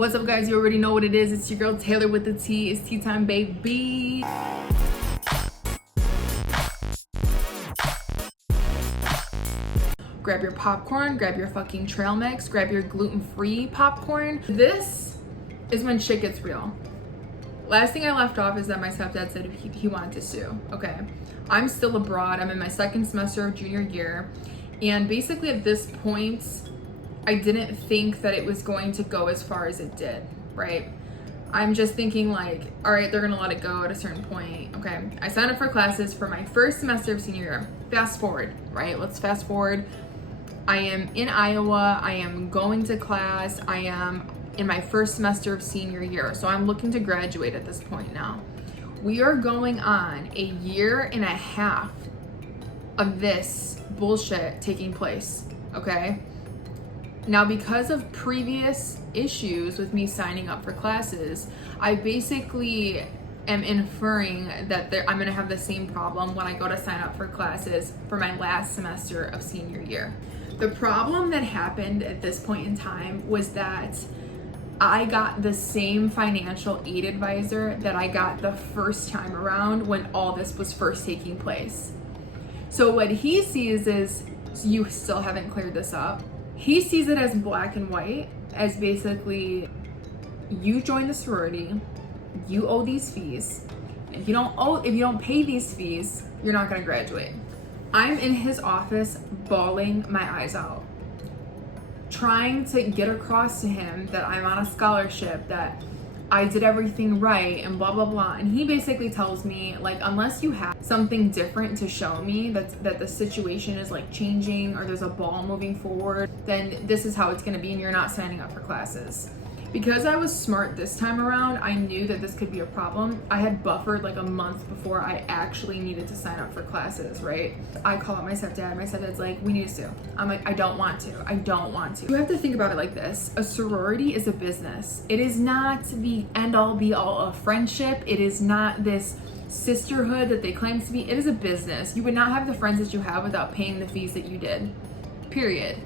What's up, guys? You already know what it is. It's your girl Taylor with the T. It's tea time, baby. Grab your popcorn, grab your fucking trail mix, grab your gluten-free popcorn. This is when shit gets real. Last thing I left off is that my stepdad said he wanted to sue. Okay, I'm still abroad. I'm in my second semester of junior year. And basically at this point, I didn't think that it was going to go as far as it did, right? I'm just thinking like, all right, they're gonna let it go at a certain point. Okay, I signed up for classes for my first semester of senior year. Fast forward, right? Let's fast forward. I am in Iowa. I am going to class. I am in my first semester of senior year. So I'm looking to graduate at this point now. We are going on a year and a half of this bullshit taking place, okay? Now, because of previous issues with me signing up for classes, I basically am inferring that I'm gonna have the same problem when I go to sign up for classes for my last semester of senior year. The problem that happened at this point in time was that I got the same financial aid advisor that I got the first time around when all this was first taking place. So what he sees is, you still haven't cleared this up. He sees it as black and white, as basically, you join the sorority, you owe these fees. If you don't pay these fees, you're not gonna graduate. I'm in his office bawling my eyes out, trying to get across to him that I'm on a scholarship, that I did everything right, and blah, blah, blah. And he basically tells me, like, unless you have something different to show me that the situation is like changing or there's a ball moving forward, then this is how it's gonna be and you're not signing up for classes. Because I was smart this time around, I knew that this could be a problem. I had buffered like a month before I actually needed to sign up for classes, right? I call up my stepdad. My stepdad's like, we need to sue. I'm like, I don't want to. You have to think about it like this. A sorority is a business. It is not the end all be all of friendship. It is not this sisterhood that they claim to be. It is a business. You would not have the friends that you have without paying the fees that you did, period.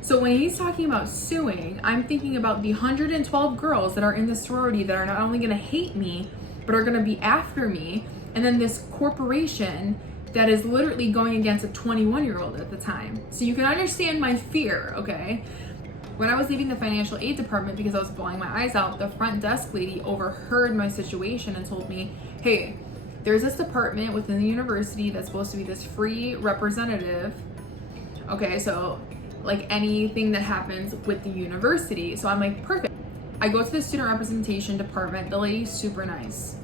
So when he's talking about suing, I'm thinking about the 112 girls that are in the sorority that are not only gonna hate me, but are gonna be after me. And then this corporation that is literally going against a 21-year-old at the time. So you can understand my fear, okay? When I was leaving the financial aid department because I was bawling my eyes out, the front desk lady overheard my situation and told me, hey, there's this department within the university that's supposed to be this free representative. Okay, so like anything that happens with the university. So I'm like, perfect. I go to the student representation department. The lady's super nice.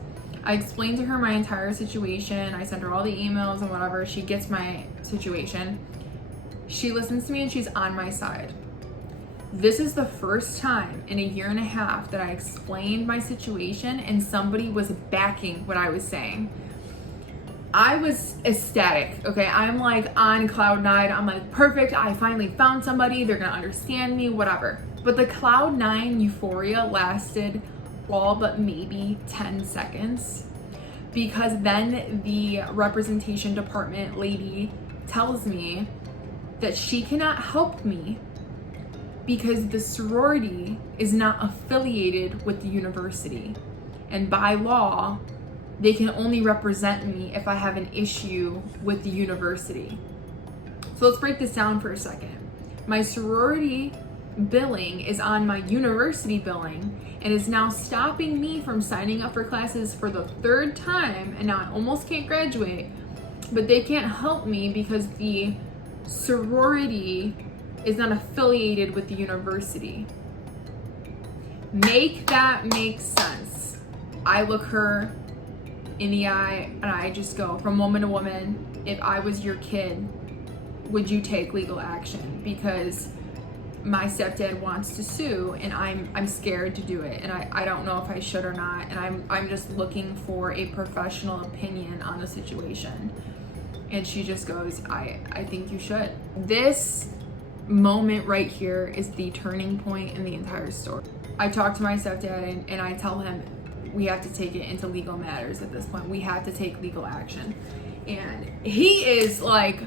I explained to her my entire situation. I sent her all the emails and whatever. She gets my situation. She listens to me and she's on my side. This is the first time in a year and a half that I explained my situation and somebody was backing what I was saying. I was ecstatic, okay? I'm like on cloud nine. I'm like, perfect, I finally found somebody. They're gonna understand me, whatever. But the cloud nine euphoria lasted all but maybe 10 seconds, because then the representation department lady tells me that she cannot help me because the sorority is not affiliated with the university. And by law, they can only represent me if I have an issue with the university. So let's break this down for a second. My sorority billing is on my university billing and is now stopping me from signing up for classes for the third time, and now I almost can't graduate, but they can't help me because the sorority is not affiliated with the university. Make that make sense. I look her in the eye and I just go, from woman to woman, if I was your kid, would you take legal action? Because my stepdad wants to sue and I'm scared to do it, and I don't know if I should or not, and I'm just looking for a professional opinion on the situation. And she just goes, I think you should. This moment right here is the turning point in the entire story. I talk to my stepdad and I tell him, we have to take it into legal matters at this point. We have to take legal action. And he is like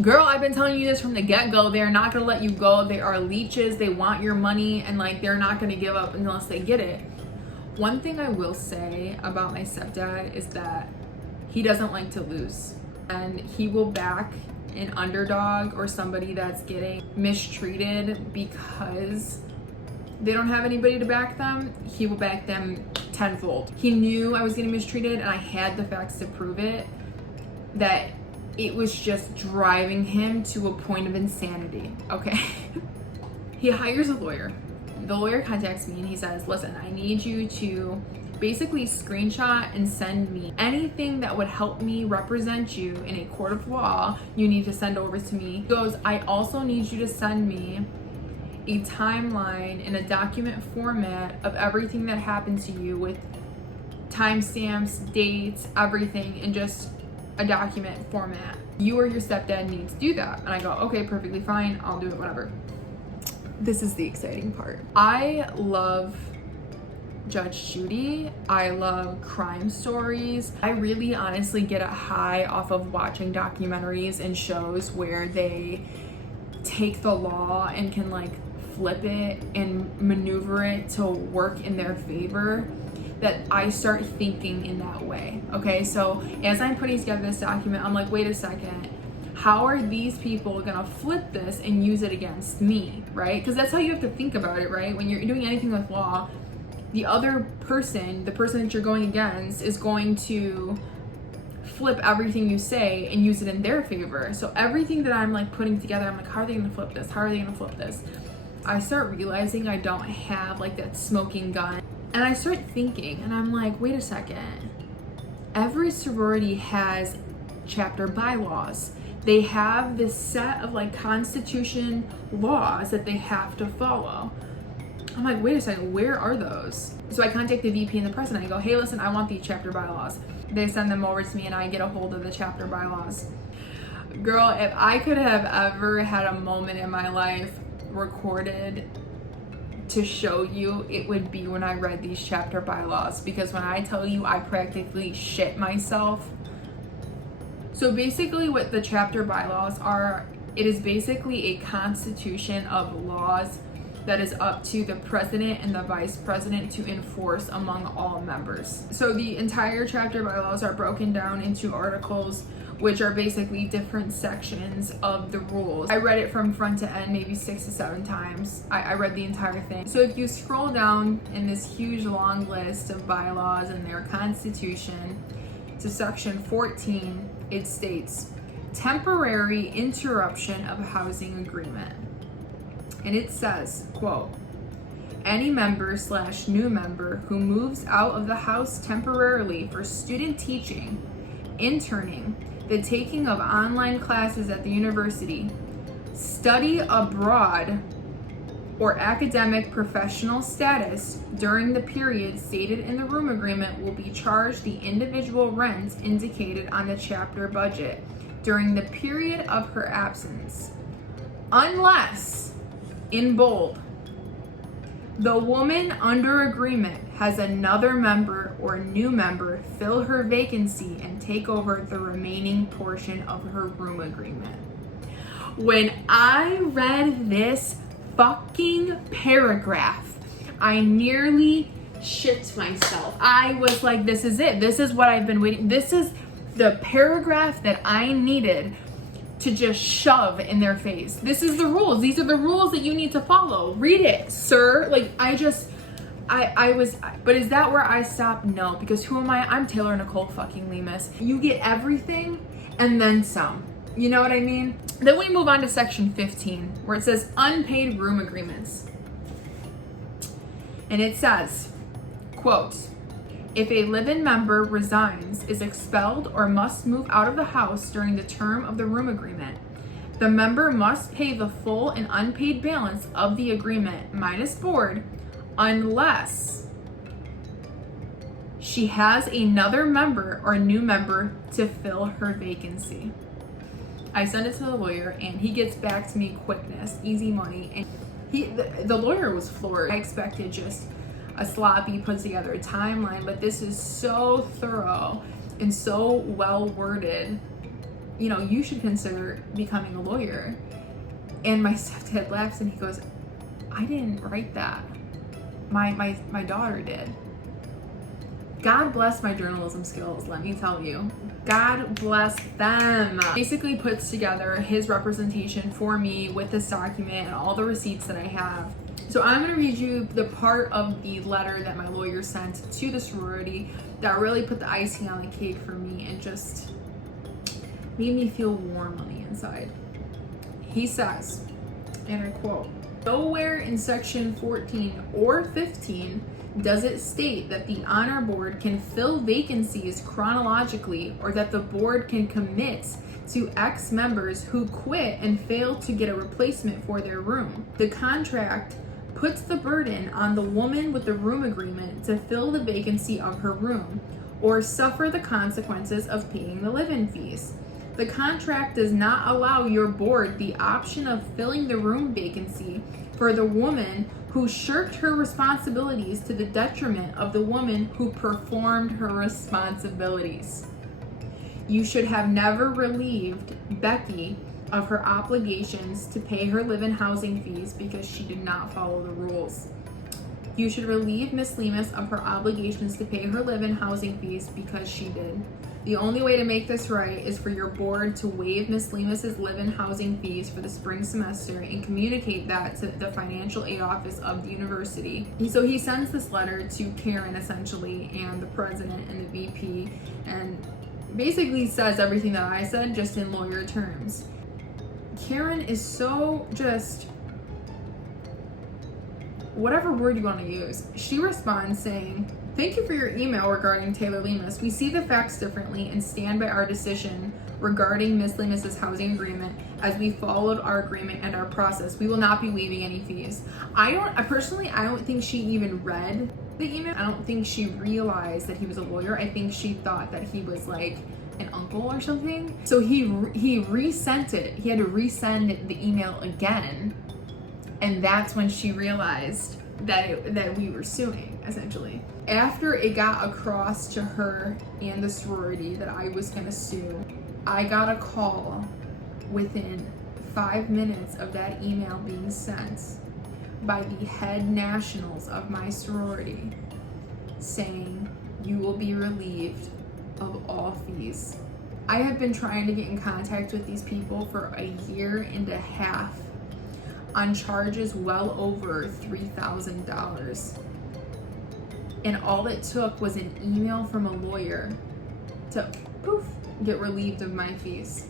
Girl, I've been telling you this from the get-go. They're not gonna let you go. They are leeches. They want your money, and like they're not gonna give up unless they get it. One thing I will say about my stepdad is that he doesn't like to lose, and he will back an underdog or somebody that's getting mistreated because they don't have anybody to back them. He will back them tenfold. He knew I was getting mistreated, and I had the facts to prove it, that it was just driving him to a point of insanity, okay? He hires a lawyer. The lawyer contacts me and he says, listen, I need you to basically screenshot and send me anything that would help me represent you in a court of law. You need to send over to me. He goes, I also need you to send me a timeline in a document format of everything that happened to you with timestamps, dates, everything, in just a document format. You or your stepdad need to do that. And I go, okay, perfectly fine. I'll do it, whatever. This is the exciting part. I love Judge Judy. I love crime stories. I really honestly get a high off of watching documentaries and shows where they take the law and can like flip it and maneuver it to work in their favor, that I start thinking in that way. Okay, so as I'm putting together this document, I'm like, wait a second, how are these people gonna flip this and use it against me, right? Because that's how you have to think about it, right? When you're doing anything with law, the other person, the person that you're going against, is going to flip everything you say and use it in their favor. So everything that I'm like putting together, I'm like, how are they gonna flip this? How are they gonna flip this? I start realizing I don't have like that smoking gun. And I start thinking, and I'm like, wait a second. Every sorority has chapter bylaws. They have this set of like constitution laws that they have to follow. I'm like, wait a second, where are those? So I contact the VP and the president. I go, hey, listen, I want these chapter bylaws. They send them over to me and I get a hold of the chapter bylaws. Girl, if I could have ever had a moment in my life recorded to show you, it would be when I read these chapter bylaws, because when I tell you I practically shit myself. So basically what the chapter bylaws are, it is basically a constitution of laws that is up to the president and the vice president to enforce among all members. So the entire chapter bylaws are broken down into articles, which are basically different sections of the rules. I read it from front to end maybe 6 to 7 times. I read the entire thing. So if you scroll down in this huge long list of bylaws and their constitution to section 14, it states, temporary interruption of housing agreement. And it says, quote, any member/new member who moves out of the house temporarily for student teaching, interning, the taking of online classes at the university, study abroad, or academic professional status during the period stated in the room agreement will be charged the individual rent indicated on the chapter budget during the period of her absence, unless, in bold, the woman under agreement has another member or new member fill her vacancy and take over the remaining portion of her room agreement. When I read this fucking paragraph, I nearly shit myself. I was like, this is it. This is what I've been waiting. This is the paragraph that I needed to just shove in their face. This is the rules. These are the rules that you need to follow. Read it, sir. Like, I was, but is that where I stop? No, because who am I? I'm Taylor-Nicole fucking Lemus. You get everything and then some. You know what I mean? Then we move on to section 15, where it says unpaid room agreements. And it says, quote, if a live-in member resigns, is expelled, or must move out of the house during the term of the room agreement, the member must pay the full and unpaid balance of the agreement minus board, unless she has another member or new member to fill her vacancy. I send it to the lawyer and he gets back to me quickness, easy money. And the lawyer was floored. I expected just a sloppy, put together timeline, but this is so thorough and so well worded you know, you should consider becoming a lawyer. And my stepdad laughs and he goes, I didn't write that. My daughter did. God bless my journalism skills, let me tell you. God bless them. Basically puts together his representation for me with this document and all the receipts that I have. So I'm gonna read you the part of the letter that my lawyer sent to the sorority that really put the icing on the cake for me and just made me feel warm on the inside. He says, and I quote, nowhere in section 14 or 15 does it state that the honor board can fill vacancies chronologically or that the board can commit to X members who quit and fail to get a replacement for their room. The contract puts the burden on the woman with the room agreement to fill the vacancy of her room or suffer the consequences of paying the live-in fees. The contract does not allow your board the option of filling the room vacancy for the woman who shirked her responsibilities to the detriment of the woman who performed her responsibilities. You should have never relieved Becky of her obligations to pay her live-in housing fees because she did not follow the rules. You should relieve Miss Lemus of her obligations to pay her live-in housing fees because she did. The only way to make this right is for your board to waive Miss Lemus's live-in housing fees for the spring semester and communicate that to the financial aid office of the university. So he sends this letter to Karen essentially and the president and the VP and basically says everything that I said just in lawyer terms. Karen is so just, whatever word you want to use, she responds saying, thank you for your email regarding Taylor Lemus. We see the facts differently and stand by our decision regarding Ms. Lemus's housing agreement as we followed our agreement and our process. We will not be waiving any fees. I don't think she even read the email. I don't think she realized that he was a lawyer. I think she thought that he was like an uncle or something. So he resent it. He had to resend the email again. And that's when she realized that we were suing, essentially. After it got across to her and the sorority that I was gonna sue, I got a call within 5 minutes of that email being sent by the head nationals of my sorority saying, you will be relieved of all fees. I have been trying to get in contact with these people for a year and a half on charges well over $3,000. And all it took was an email from a lawyer to poof, get relieved of my fees.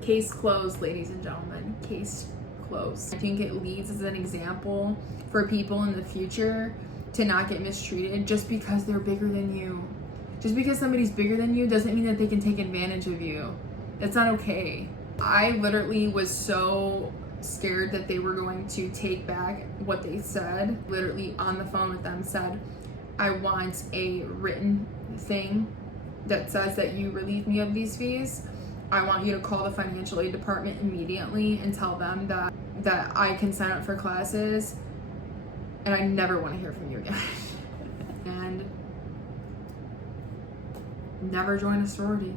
Case closed, ladies and gentlemen. Case closed. I think it leads as an example for people in the future to not get mistreated just because they're bigger than you. Just because somebody's bigger than you doesn't mean that they can take advantage of you. That's not okay. I literally was so scared that they were going to take back what they said. Literally on the phone with them said, I want a written thing that says that you relieve me of these fees. I want you to call the financial aid department immediately and tell them that I can sign up for classes and I never want to hear from you again. And never join a sorority.